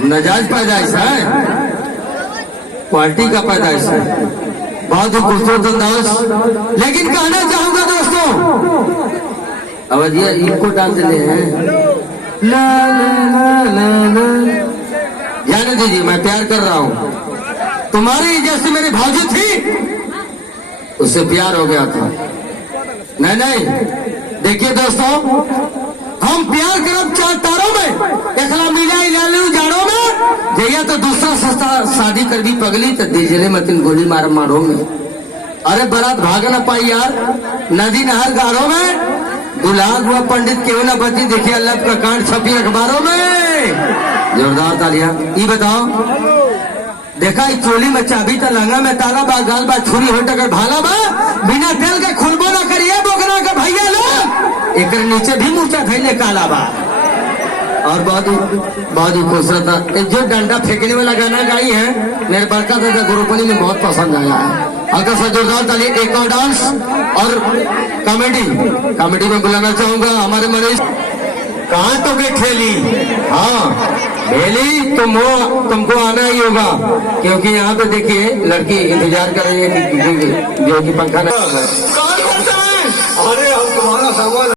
नाजायज पैदाइश है, क्वालिटी का पैदाइश है, बहुत ही खूबसूरत अंदाज। लेकिन कहना चाहूंगा दोस्तों, अब ये इनको डांस ले हैं ला ला ला ला ला। जाने दीजिए, मैं प्यार कर रहा हूं। तुम्हारी जैसी मेरी भाजी थी, उससे प्यार हो गया था। नहीं नहीं, देखिए दोस्तों, हम प्यार करब चार तारों में, एकला मिला इलालू जाड़ों में, जैया तो दूसरा सस्ता शादी कर दी पगली तो दीजले मतिन गोली मार मारो में। अरे बारात भाग न पाई यार, नदी नहर गाड़ों में, दुल्हा हुआ पंडित क्यों न बची, देखिए अल्लाह का कांड छपी अखबारों में। जोरदार तालियां। ये बताओ, देखा इस चोली में चाबी तो लंगा में ताला बा, गाल बा छुरी हो टकर भाला बा, बिना तेल के खुलबो ना करिए बोकरा का भैया लोग, एक नीचे भी मूर्छा थैले काला बा। और बहुत ही खूबसूरत जो डंडा फेंकने वाला गाना गाई है, मेरे बड़का दादा गुरुपनी में बहुत पसंद आया है। अगर सा जोरदार तालियां। एक और डांस और कॉमेडी में बुलाना चाहूंगा हमारे मनीष। कहाँ तो के खेली, हाँ खेली, तुमको आना ही होगा, क्योंकि यहाँ पे देखिए लड़की इंतजार कर रही है कि जो कि पंखा ना। अरे हम तुम्हारा सवाल